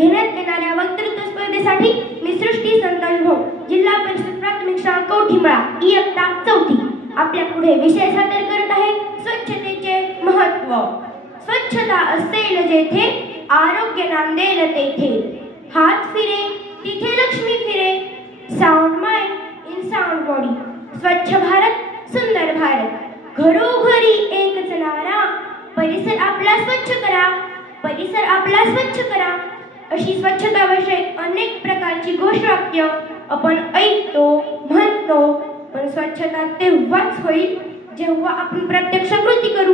घेण्यात येणाऱ्या वक्तृत्व स्पर्धेसाठी मी सृष्टी संतोष भाऊ जिल्हा परिषद प्राथमिक शाळा कवठीमळा इयत्ता चौथी. आपल्या पुढे विषय सादर करत आहे स्वच्छतेचे महत्त्व. स्वच्छता असेल जेथे आरोग्य नांदेल तेथे. हात फिरे तिथे लक्ष्मी फिरे. Sound mind in sound body स्वच्छ भारत सुंदर भारत. घरोघरी एकच नारा. परिसर आपला स्वच्छ करा. परिसर आपला स्वच्छ करा. अशी स्वच्छताविषयक अनेक प्रकारची घोषवाक्य आपण ऐकतो म्हणतो पण स्वच्छता तेव्हाच होईल जेव्हा आपण प्रत्यक्ष कृती करू.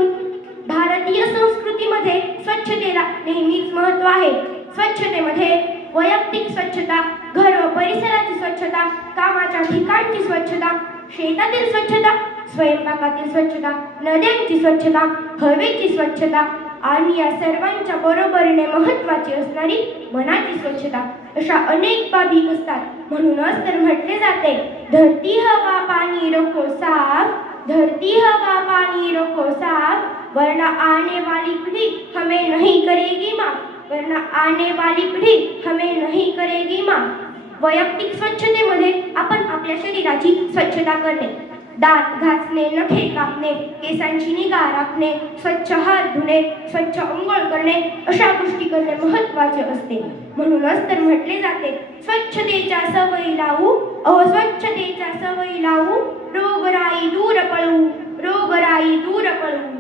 भारतीय संस्कृतीमध्ये स्वच्छतेला नेहमीच महत्त्व आहे. स्वच्छतेमध्ये वैयक्तिक स्वच्छता घर व परिसराची स्वच्छता कामाच्या ठिकाणची स्वच्छता शेतातील स्वच्छता स्वयंपाकातील स्वच्छता नद्यांची स्वच्छता हवेची स्वच्छता आणि या सर्वांच्या बरोबरीने महत्त्वाची असणारी मनाची स्वच्छता अशा अनेक बाबी असतात. म्हणूनच तर म्हटले जाते धरती हवा पाणी रखो साफ. धरती हवा पाणी रखो साफ. वरना आने वाली पिढी हमें नहीं करेगी माँ वरना आने वाली पिढी हमें नहीं करेगी माँ वैयक्तिक स्वच्छतेमध्ये आपण आपल्या शरीराची स्वच्छता करणे. दात घासणे नखे कापणे केसांची निगा राखणे स्वच्छ हात धुणे स्वच्छ अंघोळ करणे अशा गोष्टी करणे महत्त्वाचे असते. म्हणूनच तर म्हटले जाते स्वच्छतेच्या सवयी लावू अस्वच्छतेच्या सवयी लावू रोगराई दूर पळवू रोगराई दूर पळवू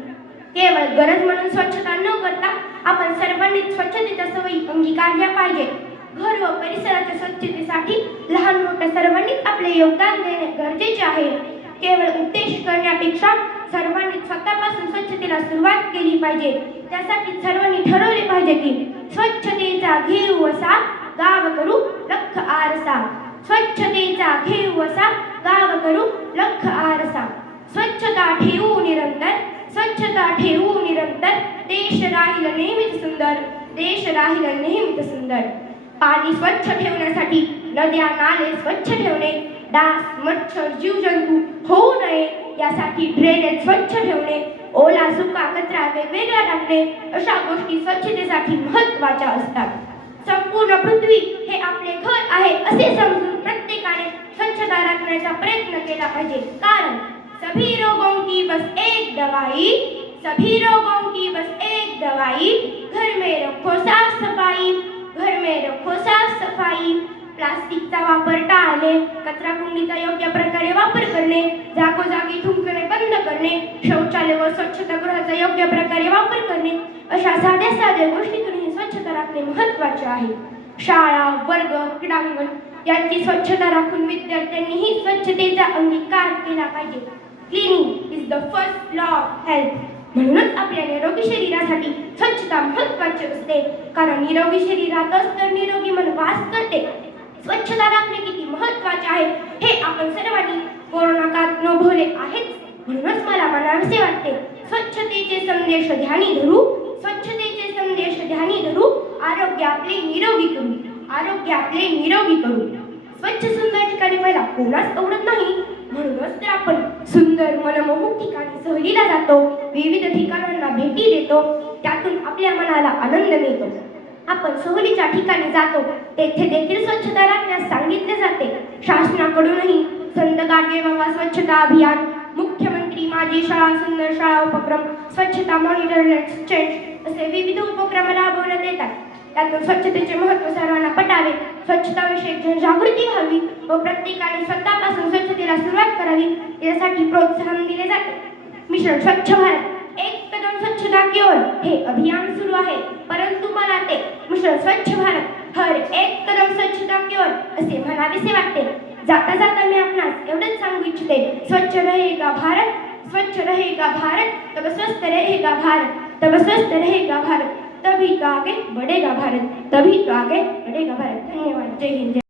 केवळ गरज म्हणून स्वच्छता न करता आपण सर्वांनी स्वच्छतेच्या सवयी अंगीकारल्या पाहिजे. घर व परिसराच्या स्वच्छतेसाठी लहान मोठ्या सर्वांनीच आपले योगदान देणे गरजेचे आहे. केवळ उद्देश करण्यापेक्षा सर्वांनी स्वतःपासून स्वच्छतेला सुरुवात केली पाहिजे. त्यासाठी सर्वांनी ठरवले पाहिजे की स्वच्छतेचा घेऊ असा गाव करू लख आरसा. स्वच्छतेचा घेऊ असा गाव करू लख आरसा. स्वच्छता ठेवू निरंतर स्वच्छता ठेवू निरंतर. देश राहील नेहमीच सुंदर देश राहील नेहमीच सुंदर. पाणी स्वच्छ ठेवण्यासाठी नद्या नाले स्वच्छ ठेवणे डास मच्छर जीवजंतू होऊ नये यासाठी ड्रेनेज स्वच्छ ठेवणे ओला सुका कचरा वेगवेगळा टाकणे अशा गोष्टी स्वच्छतेसाठी महत्त्वाच्या असतात. संपूर्ण पृथ्वी हे आपले घर आहे असे समजून प्रत्येकाने स्वच्छता राखण्याचा प्रयत्न केला पाहिजे. कारण सभी रोगों की बस एक दवाई सभी रोगों की बस एक दवाई. घर में रखो साफ सफाई घर में रखो साफ सफाई. प्लास्टिकचा वापर टाळणे कचरा कुंडीचा योग्य प्रकारे वापर करणे जागोजागी थुंकणे बंद करणे शौचालय व स्वच्छतागृहाचा योग्य प्रकारे वापर करणे अशा साध्या साध्या गोष्टीतूनही स्वच्छता राखणे महत्त्वाचे आहे. शाळा वर्ग क्रीडांगण यांची स्वच्छता राखून विद्यार्थ्यांनीही स्वच्छतेचा अंगीकार केला पाहिजे. Cleaning is the first law of health म्हणूनच आपल्या निरोगी शरीरासाठी स्वच्छता महत्त्वाची असते. कारण निरोगी शरीरातच तर निरोगी मन वास करते. स्वच्छता राखणे किती महत्त्वाचे आहे हे आपण सर्वांनी कोरोना काळात अनुभवले आहेच. म्हणूनच मला म्हणावेसे वाटते स्वच्छतेचे संदेश ध्यानी धरू स्वच्छतेचे संदेश ध्यानी धरू आरोग्य आपले निरोगी करू आरोग्य आपले निरोगी करू. स्वच्छ सुंदर ठिकाणी व्हायला कोणाच आवडत नाही. म्हणूनच तर आपण सुंदर मनमोहक ठिकाणी सहलीला जातो विविध ठिकाणांना भेटी देतो त्यातून आपल्या मनाला आनंद मिळतो. आपण सहलीच्या ठिकाणी जातो तेथे देखील स्वच्छता राखण्यास सांगितले जाते. शासनाकडूनही संत गाडगे बाबा स्वच्छता अभियान मुख्यमंत्री माझी शाळा सुंदर शाळा उपक्रम स्वच्छता मॉनिटर चेंज असे विविध उपक्रम राबवण्यात येतात. त्यातून स्वच्छतेचे महत्त्व सर्वांना पटावे. स्वच्छताविषयक जनजागृती व्हावी व प्रत्येकाने स्वतःपासून स्वच्छतेला सुरुवात करावी यासाठी प्रोत्साहन दिले जाते. मिशन स्वच्छ भारत. एक कदम स्वच्छता की ओर हे अभियान सुरू आहे. परंतु मला ते मिशन स्वच्छ भारत हर एक कदम स्वच्छता की ओर असे म्हणावेसे वाटते. जाता जाता मी आपणास एवढंच सांगू इच्छिते स्वच्छ रहेगा भारत स्वच्छ रहेगा भारत तब स्वस्थ रहेगा भारत तब स्वस्थ रहेगा भारत तभी तो आगे बढ़ेगा भारत तभी तो आगे बढ़ेगा भारत. धन्यवाद. जय हिंद. जय